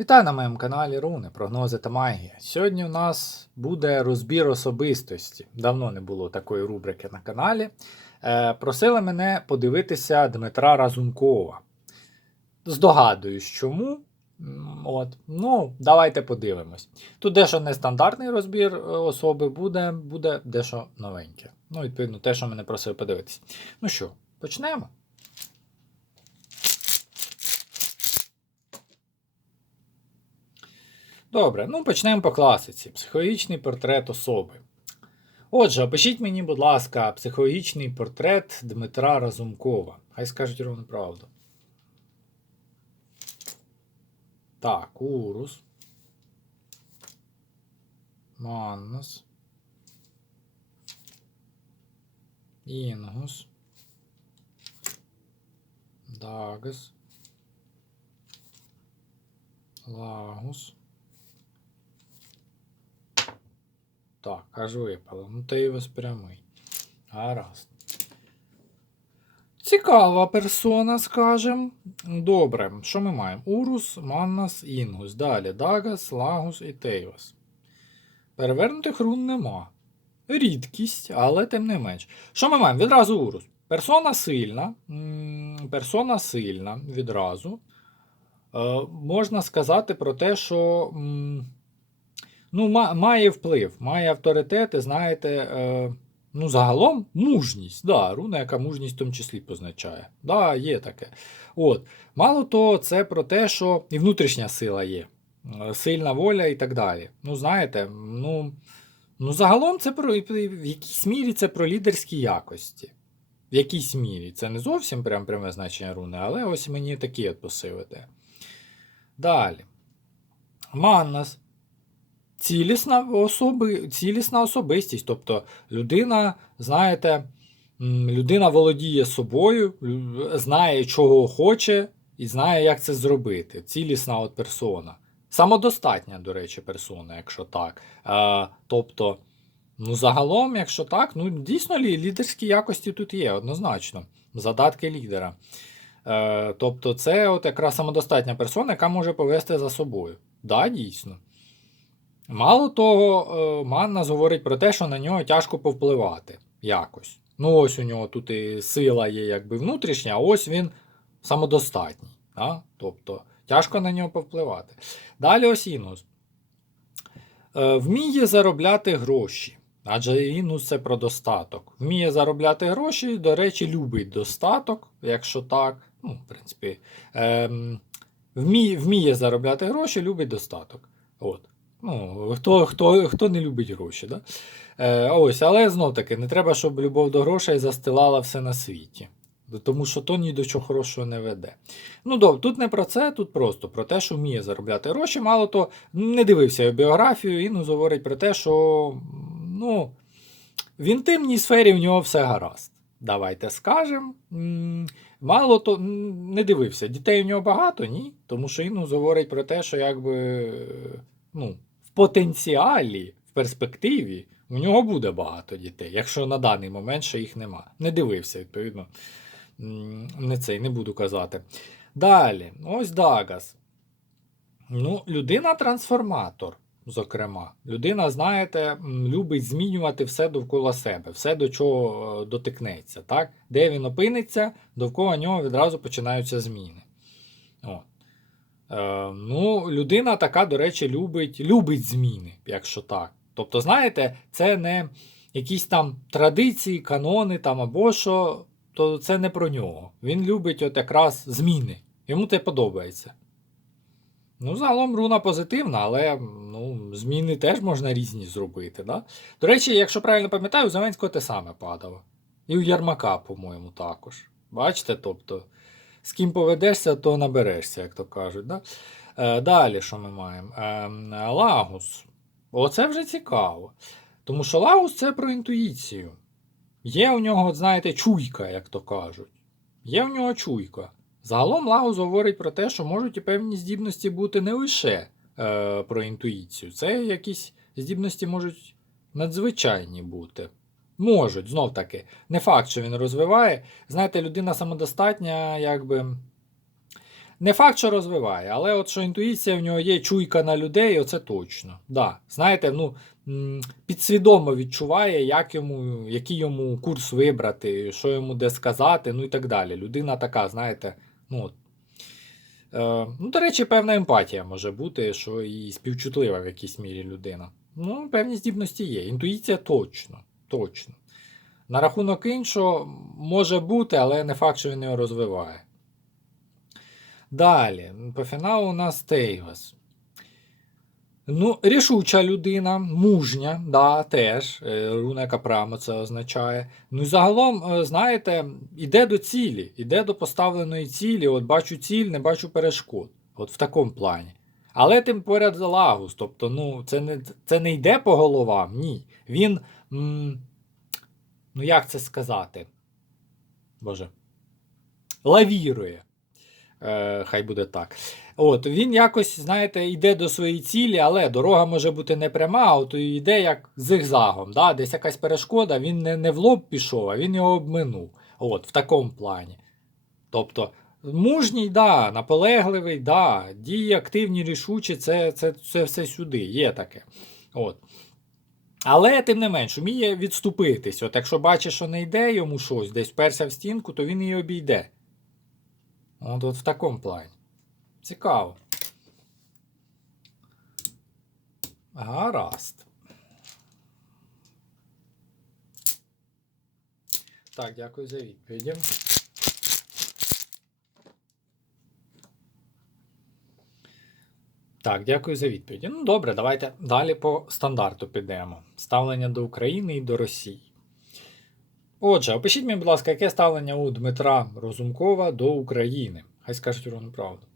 Вітаю на моєму каналі Руни, прогнози та магія. Сьогодні у нас буде розбір особистості. Давно не було такої рубрики на каналі. Е, просили мене подивитися Дмитра Разумкова. Здогадуюсь, чому. От. Ну, давайте подивимось. Тут дещо нестандартний розбір е, особи буде, буде дещо новеньке. Ну, відповідно, те, що мене просили подивитися. Ну що, почнемо? Добре, ну почнемо по класиці. Психологічний портрет особи. Отже, опишіть мені, будь ласка, психологічний портрет Дмитра Разумкова. Хай скажуть ровно правду. Так, Урус. Маннос. Інгус. Дагас. Лагус. Так, аж випало. Ну то і воспрямий. Гаразд. Цікава персона, скажем. Добре, що ми маємо? Урус, Маннас, Інгус. Далі Дагас, Лагус і Тейвас. Перевернутих рун нема. Рідкість, але тим не менш. Що ми маємо? Відразу Урус. Персона сильна. Персона сильна відразу. Е, можна сказати про те, що. Ну, має вплив, має авторитет, і знаєте, е, ну, загалом мужність. Да, руна, яка мужність в тому числі позначає. Да, є таке. От. Мало того, це про те, що і внутрішня сила є, е, сильна воля і так далі. Ну, знаєте, ну, ну загалом це про в якійсь мірі це про лідерські якості. В якійсь мірі. Це не зовсім прям пряме значення руни, але ось мені такі от посилити. Далі. Маннас цілісна, особи, цілісна особистість. Тобто людина, знаєте, людина володіє собою, знає, чого хоче, і знає, як це зробити. Цілісна от персона. Самодостатня, до речі, персона, якщо так. Е, тобто, ну, загалом, якщо так, ну дійсно лідерські якості тут є, однозначно. Задатки лідера. Е, тобто, це от якраз самодостатня персона, яка може повести за собою. Да, дійсно. Мало того, е, Маннас говорить про те, що на нього тяжко повпливати якось. Ну, ось у нього тут і сила є якби внутрішня, а ось він самодостатній. А? Тобто тяжко на нього повпливати. Далі ось Інус. Е, Вміє заробляти гроші. Адже Інус це про достаток. Вміє заробляти гроші, до речі, любить достаток, якщо так. Ну, в принципі, ем, вміє, вміє заробляти гроші, любить достаток. От. Ну, хто, хто, хто не любить гроші, да? Е, ось, але знов таки, не треба, щоб любов до грошей застилала все на світі. Тому що то ні до чого хорошого не веде. Ну, добре, тут не про це, тут просто про те, що вміє заробляти гроші. Мало то не дивився його біографію, і ну, говорить про те, що ну, в інтимній сфері в нього все гаразд. Давайте скажемо. Мало то не дивився. Дітей у нього багато, ні. Тому що Інус говорить про те, що якби ну, потенціалі, в перспективі, у нього буде багато дітей, якщо на даний момент ще їх нема. Не дивився, відповідно. Не цей, не буду казати. Далі, ось Дагас. Ну, людина-трансформатор, зокрема. Людина, знаєте, любить змінювати все довкола себе, все до чого е, дотикнеться. Так? Де він опиниться, довкола нього відразу починаються зміни. От. Е, ну, людина така, до речі, любить, любить зміни, якщо так. Тобто, знаєте, це не якісь там традиції, канони там або що, то це не про нього. Він любить от якраз зміни. Йому це подобається. Ну, загалом руна позитивна, але ну, зміни теж можна різні зробити. Да? До речі, якщо правильно пам'ятаю, у Зеленського те саме падало. І у Ярмака, по-моєму, також. Бачите, тобто, з ким поведешся, то наберешся, як то кажуть. Да? Е, далі, що ми маємо? Е, Лагус. Оце вже цікаво. Тому що Лагус це про інтуїцію. Є у нього, знаєте, чуйка, як то кажуть. Є в нього чуйка. Загалом Лагус говорить про те, що можуть і певні здібності бути не лише е, про інтуїцію. Це якісь здібності можуть надзвичайні бути. Можуть, знов таки. Не факт, що він розвиває. Знаєте, людина самодостатня, якби Не факт, що розвиває, але от що інтуїція в нього є чуйка на людей, оце точно. Да. Знаєте, ну, підсвідомо відчуває, як йому, який йому курс вибрати, що йому де сказати, ну і так далі. Людина така, знаєте, ну. от. Е, ну, до речі, певна емпатія може бути, що і співчутлива в якійсь мірі людина. Ну, певні здібності є. Інтуїція точно. Точно. На рахунок іншого може бути, але не факт, що він його розвиває. Далі, по фіналу у нас Тейгас. Ну, рішуча людина, мужня, да, теж. е, Руна Капрама це означає. Ну загалом, е, знаєте, іде до цілі, іде до поставленої цілі. От бачу ціль, не бачу перешкод. От в такому плані. Але тим поряд Лагус. Тобто, ну, це не, це не йде по головам, ні. Він. Ну, як це сказати? Боже. Лавірує. Е, хай буде так. От, він якось, знаєте, йде до своєї цілі, але дорога може бути не пряма, а от йде як зигзагом. Да? Десь якась перешкода, він не, не в лоб пішов, а він його обминув. От, в такому плані. Тобто, мужній, да, наполегливий, да, дії активні, рішучі, це, це, це все сюди, є таке. От. Але, тим не менш, вміє відступитись. От якщо бачиш, що не йде йому щось, десь вперся в стінку, то він її обійде. От, от в такому плані. Цікаво. Гаразд. Так, дякую за відповіді. Так, дякую за відповіді. Ну, добре, давайте далі по стандарту підемо. Ставлення до України і до Росії. Отже, опишіть мені, будь ласка, яке ставлення у Дмитра Розумкова до України? Хай скажуть ровно правду.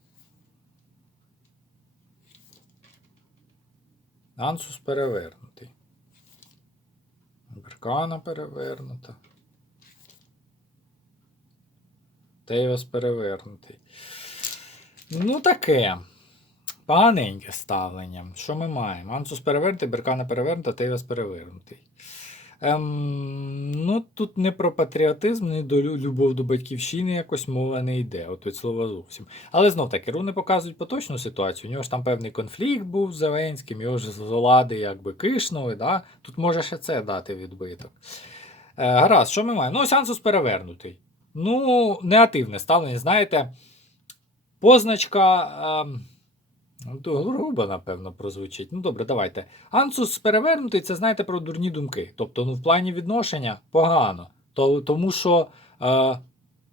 Ансус перевернутий. Беркана перевернута. Тейвас перевернутий. Ну, таке. Поганеньке ставлення. Що ми маємо? Ансус перевернутий, Беркана перевернута, Тейвас перевернутий. Ем, ну, тут не про патріотизм, не до любов до батьківщини якось мова не йде, от від слова зовсім. Але знов таки, руни показують поточну ситуацію. У нього ж там певний конфлікт був з Зеленським, його ж з влади якби кишнули. Да? Тут може ще це дати відбиток. Е, гаразд, що ми маємо? Ну, ось Ансус перевернутий. Ну, негативне ставлення, знаєте. Позначка. Ем, Ну, то грубо, напевно, прозвучить. Ну, добре, давайте. Ансус перевернутий, це знаєте про дурні думки. Тобто, ну, в плані відношення погано. То, тому що, е,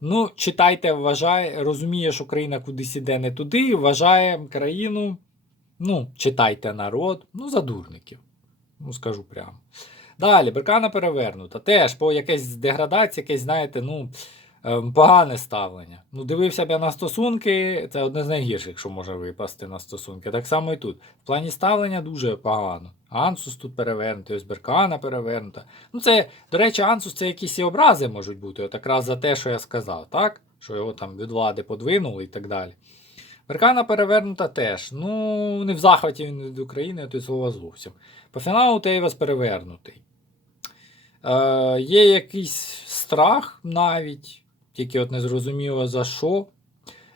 ну, читайте, вважає, розуміє, що країна кудись іде не туди, вважає країну, ну, читайте народ, ну, за дурників. Ну, скажу прямо. Далі, Беркана перевернута. Теж по якась деградація, якесь, знаєте, ну. Ем, Погане ставлення. Ну, дивився б я на стосунки, це одне з найгірших, що може випасти на стосунки. Так само і тут. В плані ставлення дуже погано. Ансус тут перевернутий, ось Беркана перевернута. Ну, це, до речі, Ансус це якісь і образи можуть бути, от якраз за те, що я сказав, так? Що його там від влади подвинули і так далі. Беркана перевернута теж. Ну, не в захваті він від України, то й слова зовсім. По фіналу Тейвас перевернутий. Е, є якийсь страх навіть тільки от не зрозуміло за що.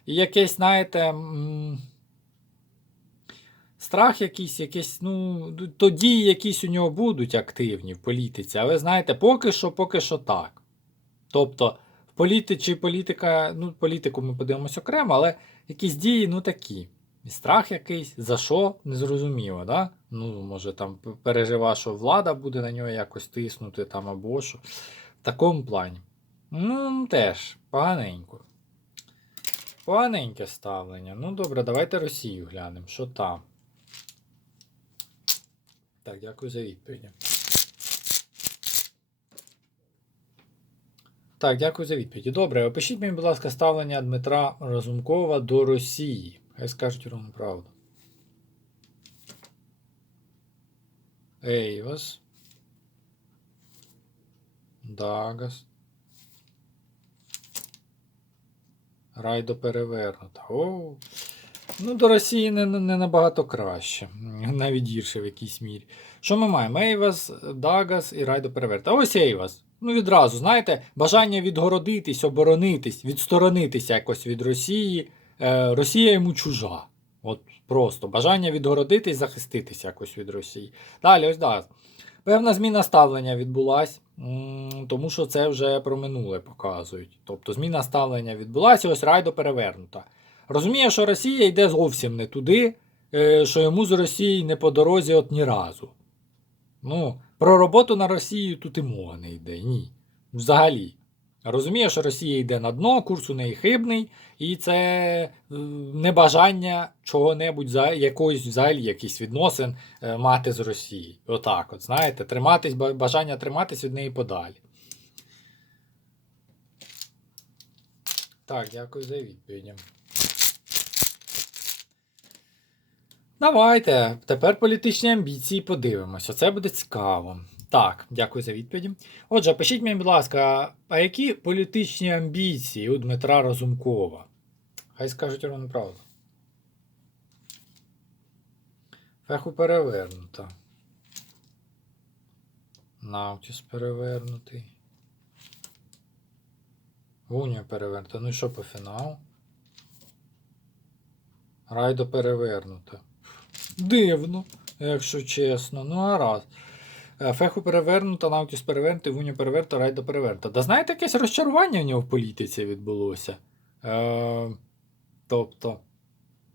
І якесь, знаєте, страх якийсь, якийсь, ну, то дії якісь у нього будуть активні в політиці, але знаєте, поки що, поки що так. Тобто, в політиці політика, ну, політику ми подивимося окремо, але якісь дії, ну такі. І страх якийсь, за що, незрозуміло, да? Ну, може, там пережива, що влада буде на нього якось тиснути там або що. В такому плані. Ну, теж, поганенько. Поганеньке ставлення. Ну, добре, давайте Росію глянемо. Що там? Так, дякую за відповіді. Так, дякую за відповіді. Добре, опишіть мені, будь ласка, ставлення Дмитра Разумкова до Росії. Хай скажуть ровно правду. Ейвас. Дагас. Райдо перевернута. О. Ну, до Росії не, не набагато краще. Навіть гірше в якійсь мірі. Що ми маємо? Ейвас, Дагас і Райдо перевернута. А ось Ейвас. Ну, відразу, знаєте, бажання відгородитись, оборонитись, відсторонитися якось від Росії. е, Росія йому чужа. От просто бажання відгородитись, захиститись якось від Росії. Далі, ось да. Певна зміна ставлення відбулась, тому що це вже про минуле показують. Тобто зміна ставлення відбулася, ось райдо перевернута. Розуміє, що Росія йде зовсім не туди, е, що йому з Росії не по дорозі от ні разу. Ну, про роботу на Росію тут і мова не йде. Ні. Взагалі. Розуміє, що Росія йде на дно, курс у неї хибний, і це е, небажання чого-небудь за якоїсь взагалі якісь відносин е, мати з Росією. Отак, от, знаєте, триматись, бажання триматись від неї подалі. Так, дякую за відповіді. Давайте. Тепер політичні амбіції подивимося. Це буде цікаво. Так, дякую за відповіді. Отже, пишіть мені, будь ласка, а які політичні амбіції у Дмитра Разумкова? Хай скажуть ровно правду. Феху перевернута. Наутіс перевернутий. Гунія перевернута. Ну і що по фіналу? Райдо перевернута. Дивно, якщо чесно. Ну гаразд. Е, Феху перевернута, Наутіс перевернутий, Вуня перевернута, Райдо перевернута. Да знаєте, якесь розчарування в нього в політиці відбулося. Е, тобто.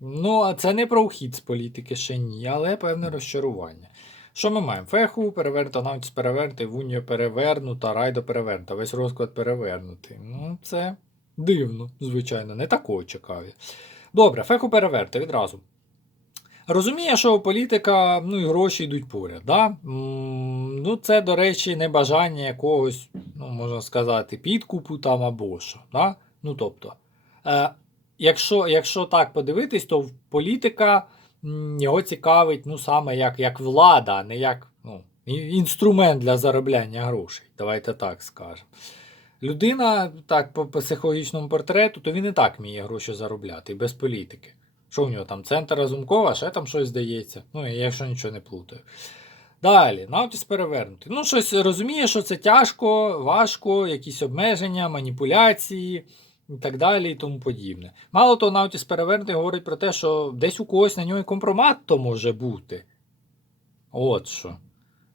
Ну, а це не про ухід з політики ще ні, але певне розчарування. Що ми маємо? Феху перевернута, Наутіс перевернутий, Вуньо перевернута, Райдо перевернута, весь розклад перевернутий. Ну, це дивно, звичайно, не такого чекав. Добре, феху перевернути відразу. Розуміє, що політика, ну і гроші йдуть поряд. Да? Ну, це, до речі, не бажання якогось, ну, можна сказати, підкупу там або що. Да? Ну, тобто, е, якщо, якщо так подивитись, то політика його цікавить ну, саме як, як влада, а не як ну, інструмент для заробляння грошей. Давайте так скажемо. Людина, так, по психологічному портрету, то він і так вміє гроші заробляти, без політики. Що в нього там? Центр Разумкова, ще там щось здається. Ну, якщо нічого не плутаю. Далі, Наутіс перевернутий. Ну, щось розуміє, що це тяжко, важко, якісь обмеження, маніпуляції і так далі, і тому подібне. Мало того, Наутіс перевернутий говорить про те, що десь у когось на нього і компромат то може бути. От що.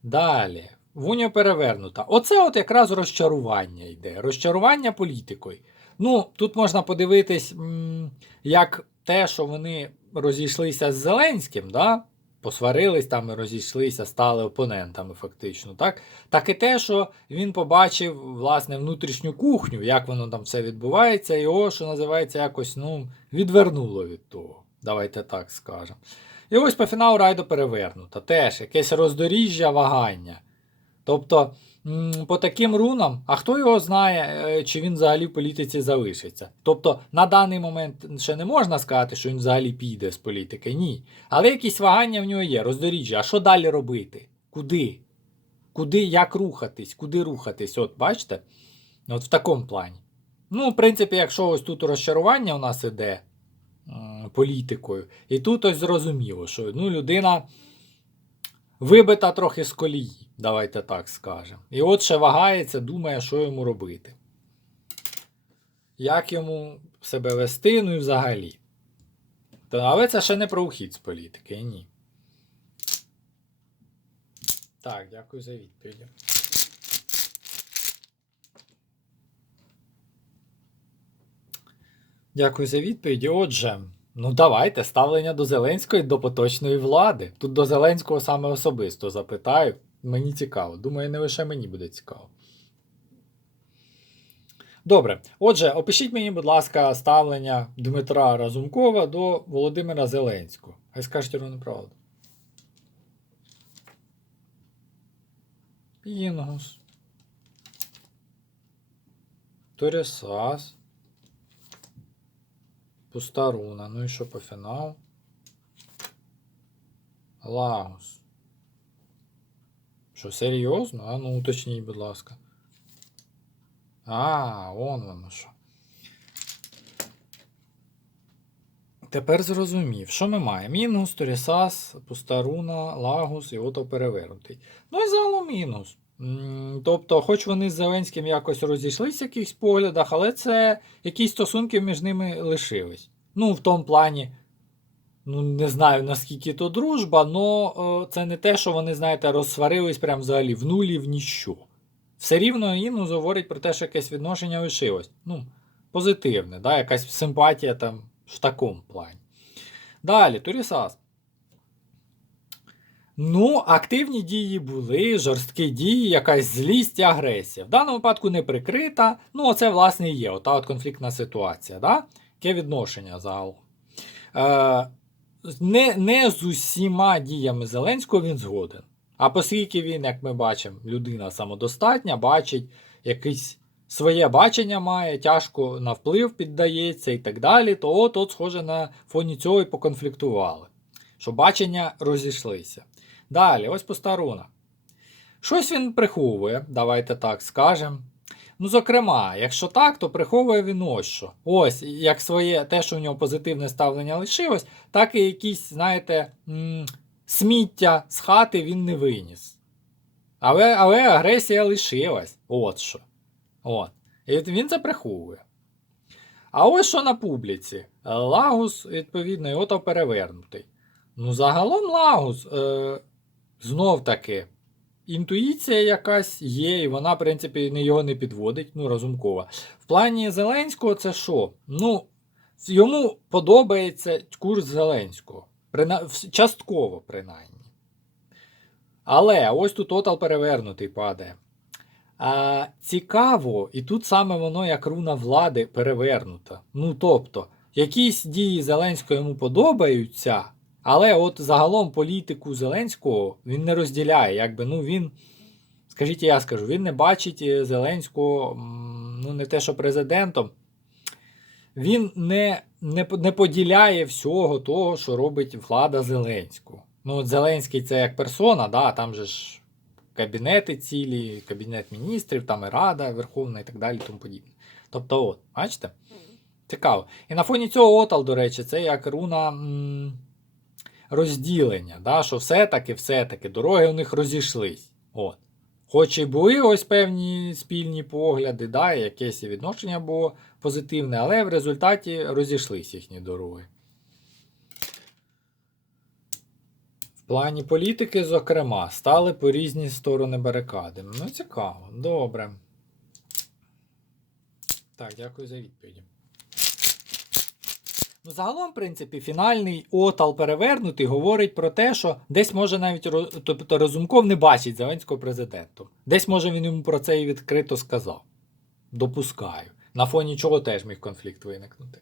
Далі. Вуня перевернута. Оце от якраз розчарування йде. Розчарування політикою. Ну, тут можна подивитись, як те, що вони розійшлися з Зеленським, да? посварились там і розійшлися, стали опонентами, фактично. Так? так і те, що він побачив власне внутрішню кухню, як воно там все відбувається, його, що називається, якось ну, відвернуло від того. Давайте так скажемо. І ось по фіналу райдо перевернута. Теж якесь роздоріжжя вагання. Тобто, по таким рунам, а хто його знає, е, чи він взагалі в політиці залишиться. Тобто, на даний момент ще не можна сказати, що він взагалі піде з політики. Ні. Але якісь вагання в нього є, роздоріжжя. А що далі робити? Куди? Куди, як рухатись? Куди рухатись? От бачите? От в такому плані. Ну, в принципі, якщо ось тут розчарування у нас іде політикою, і тут ось зрозуміло, що ну, людина вибита трохи з колії, давайте так скажемо. І от ще вагається, думає, що йому робити. Як йому себе вести, ну і взагалі. Але це ще не про ухід з політики, ні. Так, дякую за відповідь. Дякую за відповіді. Отже, ну давайте ставлення до Зеленської до поточної влади. Тут до Зеленського саме особисто запитаю. Мені цікаво. Думаю, не лише мені буде цікаво. Добре. Отже, опишіть мені, будь ласка, ставлення Дмитра Разумкова до Володимира Зеленського. Хай скажете ровно правду. Інгус. Торісас. Пуста руна. Ну і що по фіналу? Лагус. Що, серйозно? А ну уточніть, будь ласка. А, вон воно що. Тепер зрозумів, що ми маємо? Мінус, Торісас, пуста руна, Лагус і ото перевернутий. Ну і загалом мінус. Тобто, хоч вони з Зеленським якось розійшлися в якихось поглядах, але це якісь стосунки між ними лишились. Ну, в тому плані, ну, не знаю наскільки то дружба, але це не те, що вони, знаєте, розсварились прям взагалі в нулі, в ніщо. Все рівно Інус говорить про те, що якесь відношення лишилось. Ну, позитивне, да? якась симпатія там в такому плані. Далі, Турісас. Ну, активні дії були, жорсткі дії, якась злість і агресія. В даному випадку не прикрита. Ну, оце, власне, і є. Ота от конфліктна ситуація. Да? Яке відношення загалом? Е, не, не з усіма діями Зеленського він згоден. А оскільки він, як ми бачимо, людина самодостатня, бачить якесь своє бачення має, тяжко на вплив піддається і так далі, то от, от схоже на фоні цього і поконфліктували. Що бачення розійшлися. Далі, ось постаруна. Щось він приховує, давайте так скажемо. Ну, зокрема, якщо так, то приховує він ось що. Ось, як своє те, що у нього позитивне ставлення лишилось, так і якісь, знаєте, сміття з хати він не виніс. Але, але агресія лишилась. От що. От. І він це приховує. А ось що на публіці. Лагус, відповідно, і ото перевернутий. Ну, загалом Лагус, е, знов таки, інтуїція якась є, і вона, в принципі, його не підводить, ну, розумкова. В плані Зеленського це що? Ну, йому подобається курс Зеленського. Прина... Частково, принаймні. Але ось тут тотал перевернутий падає. А, цікаво, і тут саме воно як руна влади перевернута. Ну тобто, якісь дії Зеленського йому подобаються, але от загалом політику Зеленського він не розділяє. Якби, ну він, скажіть, я скажу, він не бачить е, Зеленського, ну не те, що президентом. Він не, не, не поділяє всього того, що робить влада Зеленського. Ну, от Зеленський це як персона, да, там же ж кабінети цілі, кабінет міністрів, там і Рада Верховна і так далі, тому подібне. Тобто, от, бачите? Цікаво. І на фоні цього отал, до речі, це як руна м, розділення, да, що все-таки, все-таки дороги у них розійшлись. От. Хоч і були ось певні спільні погляди, да, і якесь відношення було позитивне, але в результаті розійшлись їхні дороги. В плані політики, зокрема, стали по різні сторони барикади. Ну, цікаво, добре. Так, дякую за відповіді. Ну, загалом, в принципі, фінальний отал перевернутий говорить про те, що десь може навіть тобто Разумков не бачить Зеленського президентом. Десь може він йому про це і відкрито сказав. Допускаю. На фоні чого теж міг конфлікт виникнути.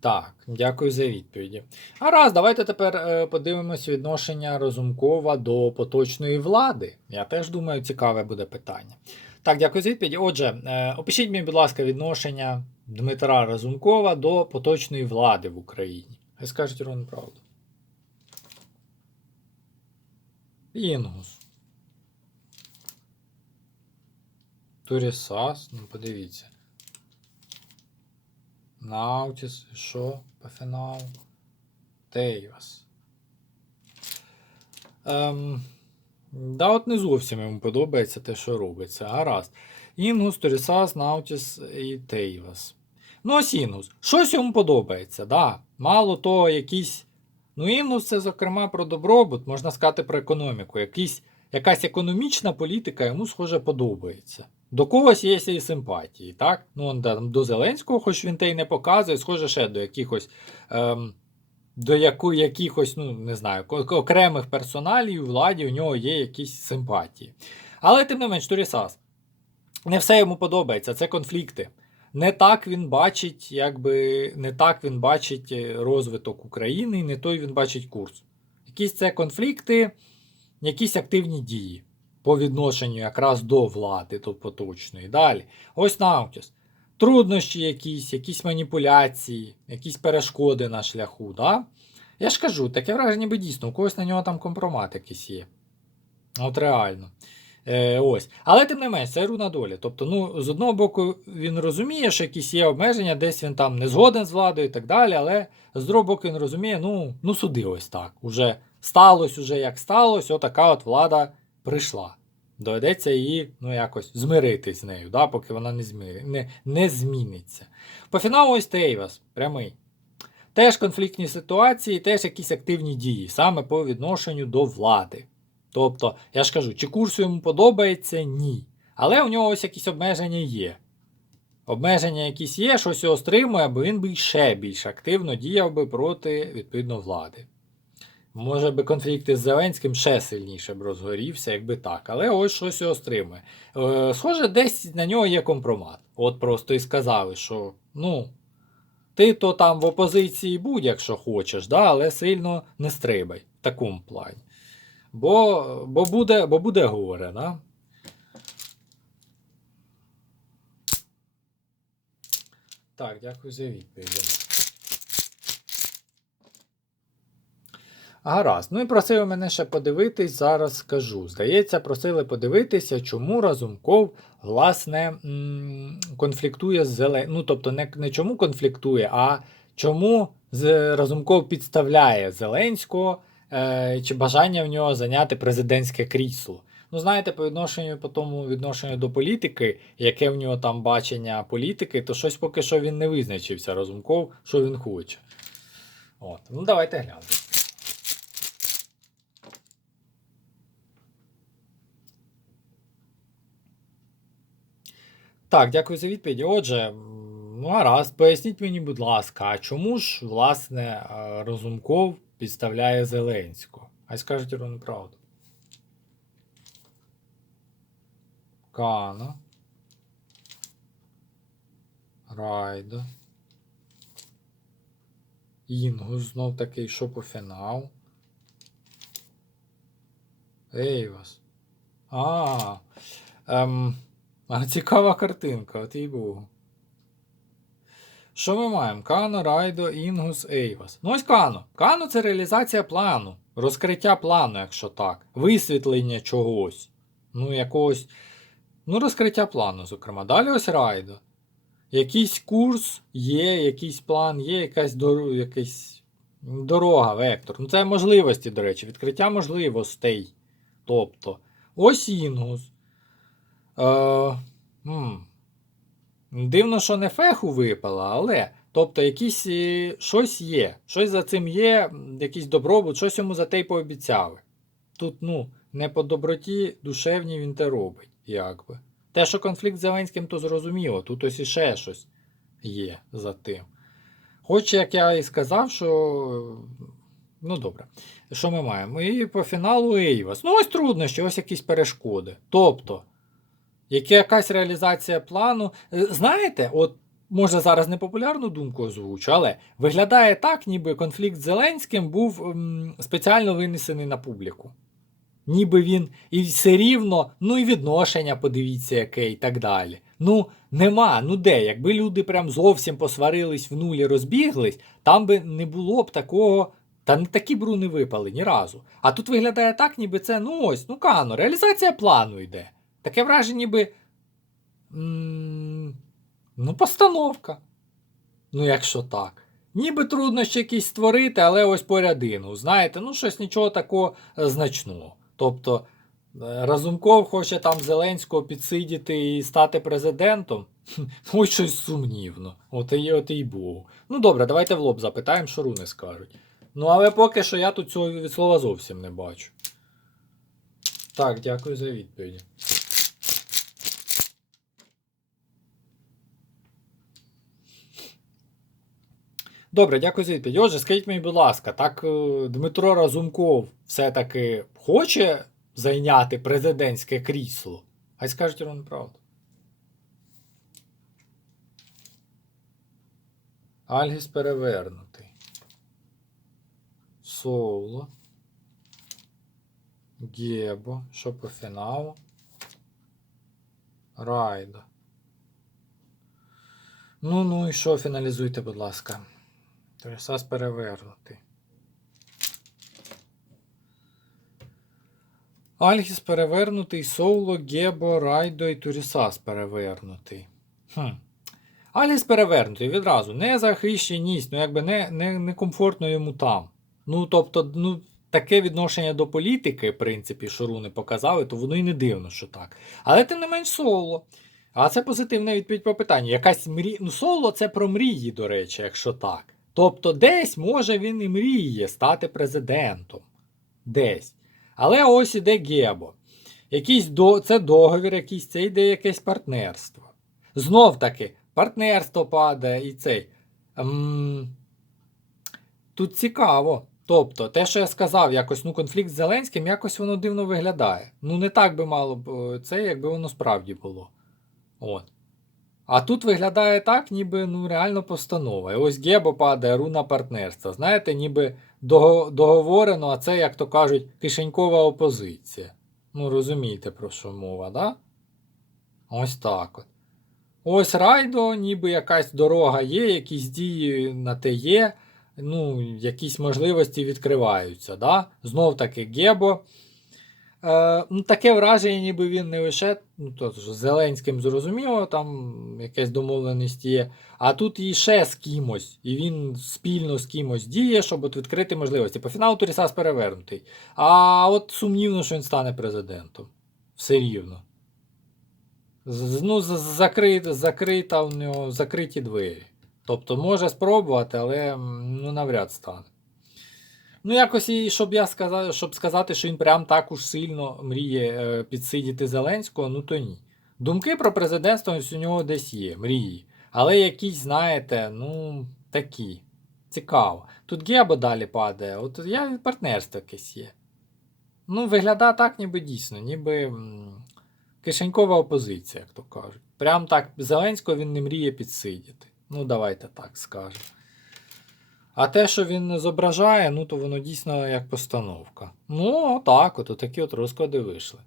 Так, дякую за відповіді. А раз, давайте тепер е, подивимось відношення Розумкова до поточної влади. Я теж думаю, цікаве буде питання. Так, дякую за відповіді. Отже, е, опишіть мені, будь ласка, відношення Дмитра Разумкова до поточної влади в Україні. Хай скажуть ровно правду. Інгус. Турісас, ну подивіться. Наутіс, що по фіналу? Тейвас. Ем, да, от не зовсім йому подобається те, що робиться. Гаразд. Інгус, Торісас, Наутіс і Тейвас. Ну, ось Інгус. Щось йому подобається, да. Мало того, якісь. Ну, Інгус це, зокрема, про добробут, можна сказати про економіку. Якісь, якась економічна політика йому, схоже, подобається. До когось є і симпатії, так? Ну, до Зеленського, хоч він те й не показує, схоже ще до якихось. Ем, до яку, якихось, ну, не знаю, окремих персоналів у владі у нього є якісь симпатії. Але тим не менш, Турісас, не все йому подобається, це конфлікти. Не так він бачить, якби не так він бачить е, розвиток України, не той він бачить курс. Якісь це конфлікти, якісь активні дії по відношенню якраз до влади, до поточної. Далі. Ось Наутіс. Труднощі якісь, якісь маніпуляції, якісь перешкоди на шляху. Да? Я ж кажу, таке враження, ніби дійсно, у когось на нього там компромат якийсь є. От реально. Е, ось. Але тим не менш, це руна долі. Тобто, ну, з одного боку, він розуміє, що якісь є обмеження, десь він там не згоден з владою і так далі, але з другого боку, він розуміє, ну, ну суди ось так. Уже сталося, уже як сталося, отака от влада прийшла. Доведеться її ну, якось змиритись з нею, да, поки вона не, зміри, не, не зміниться. По фіналу ось Тейвас, прямий. Теж конфліктні ситуації, теж якісь активні дії, саме по відношенню до влади. Тобто, я ж кажу, чи курсу йому подобається? Ні. Але у нього ось якісь обмеження є. Обмеження якісь є, щось його стримує, бо він би ще більш активно діяв би проти відповідно влади. Може би конфлікт із Зеленським ще сильніше б розгорівся, якби так. Але ось щось його стримує. Е, схоже, десь на нього є компромат. От просто і сказали, що ну, ти то там в опозиції будь, якщо хочеш, да, але сильно не стрибай в такому плані. Бо, бо, буде, бо буде горе, да? Так, дякую за відповідь. Гаразд. Ну і просили мене ще подивитись, зараз скажу. Здається, просили подивитися, чому Разумков, власне, конфліктує з Зелен... Ну, тобто, не, не чому конфліктує, а чому Разумков підставляє Зеленського, е, чи бажання в нього зайняти президентське крісло. Ну, знаєте, по відношенню по тому відношенню до політики, яке в нього там бачення політики, то щось поки що він не визначився, Разумков, що він хоче. От. Ну, давайте глянемо. Так, дякую за відповідь. Отже, ну гаразд, поясніть мені, будь ласка, а чому ж, власне, е, Разумков підставляє Зеленського? А й скажіть Ірону правду. Кана. Райдо. Інгус знов таки, що по фінал. Ейвас. А. Ем, а цікава картинка, от їй Богу. Що ми маємо? Кано, Райдо, Інгус, Ейвас. Ну ось Кано. Кано це реалізація плану. Розкриття плану, якщо так. Висвітлення чогось. Ну, якогось. Ну, розкриття плану, зокрема. Далі ось Райдо. Якийсь курс є, якийсь план, є якась дор... якась дорога, вектор. Ну, це можливості, до речі, відкриття можливостей. Тобто, ось Інгус. Е, м. Дивно, що не феху випала, але. Тобто, якісь, е, щось є. Щось за цим є, якийсь добробут, щось йому за те й пообіцяли. Тут, ну, не по доброті душевній він те робить, якби. Те, що конфлікт з Зеленським, то зрозуміло, тут ось іще щось є за тим. Хоч, як я і сказав, що. Ну, добре. Що ми маємо? І по фіналу Ейвас. Ну, ось труднощі, ось якісь перешкоди. Тобто, якась реалізація плану. Е, Знаєте, от може зараз непопулярну думку озвучу, але виглядає так, ніби конфлікт з Зеленським був м, спеціально винесений на публіку. Ніби він і все рівно, ну і відношення, подивіться, яке, і так далі. Ну, нема, ну де? Якби люди прям зовсім посварились в нулі, розбіглись, там би не було б такого. Та не такі бруни випали ні разу. А тут виглядає так, ніби це, ну ось, ну кано, реалізація плану йде. Таке враження, ніби. Ну, постановка. Ну, якщо так. Ніби трудно ще якісь створити, але ось порядину. Знаєте, ну щось нічого такого е, значного. Тобто, е, Разумков хоче там Зеленського підсидіти і стати президентом. Ось щось сумнівно. От і от і Богу. Ну добре, давайте в лоб запитаємо, що руни скажуть. Ну, але поки що я тут цього від слова зовсім не бачу. Так, дякую за відповідь. Добре, дякую за відповідь. Отже, скажіть мені, будь ласка, так е, Дмитро Разумков все-таки хоче зайняти президентське крісло? Хай скажуть Ірон правду. Альгіс перевернутий. Соло. Гебо. Що по фіналу? Райдо. Ну, ну і що, фіналізуйте, будь ласка. Торісас перевернутий. Альгіс перевернутий, Соуло, Гебо, Райдо і Турісас перевернутий. Хм. Альгіс перевернутий відразу. Незахищеність, ну якби не, не, не комфортно йому там. Ну, тобто, ну, таке відношення до політики, в принципі, що руни показали, то воно і не дивно, що так. Але тим не менш соло. А це позитивна відповідь по питанню. Якась мрія. Ну, соло це про мрії, до речі, якщо так. Тобто, десь може він і мріє стати президентом. Десь. Але ось іде Гебо. Якийсь до... Це договір, якийсь, це йде якесь партнерство. Знов таки, партнерство падає і цей. Ем... Тут цікаво. Тобто, те, що я сказав, якось ну, конфлікт з Зеленським, якось воно дивно виглядає. Ну, не так би мало б е, це, якби воно справді було. От. А тут виглядає так, ніби ну, реально постанова. І ось Гебо падає, руна партнерства. Знаєте, ніби дого- договорено, а це, як то кажуть, кишенькова опозиція. Ну, розумієте, про що мова, да? Ось так от. Ось райдо, ніби якась дорога є, якісь дії на те є, ну, якісь можливості відкриваються. Да? Знов таки Гебо. Е, ну, таке враження, ніби він не лише ну, то, з Зеленським зрозуміло, там якась домовленість є, а тут і ще з кимось, і він спільно з кимось діє, щоб от відкрити можливості. По фіналу Турісас перевернутий. А от сумнівно, що він стане президентом. Все рівно. З- Ну, з- закрита, закрита в нього закриті двері. Тобто може спробувати, але ну, навряд стане. Ну, якось і щоб я сказав, щоб сказати, що він прям так уж сильно мріє е, підсидіти Зеленського, ну то ні. Думки про президентство у нього десь є, мрії. Але якісь, знаєте, ну, такі. Цікаво. Тут Гебо далі падає, от я партнерство якесь є. Ну, виглядає так, ніби дійсно, ніби кишенькова опозиція, як то кажуть. Прям так Зеленського він не мріє підсидіти. Ну, давайте так скажемо. А те, що він зображає, ну то воно дійсно як постановка. Ну, так, от такі от розклади вийшли.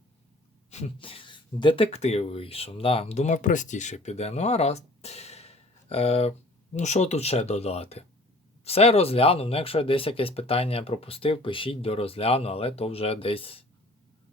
Детектив вийшов, да. Думав, простіше піде. Ну, гаразд. Е, ну, що тут ще додати? Все розглянув. Ну, якщо десь якесь питання пропустив, пишіть до розгляну, але то вже десь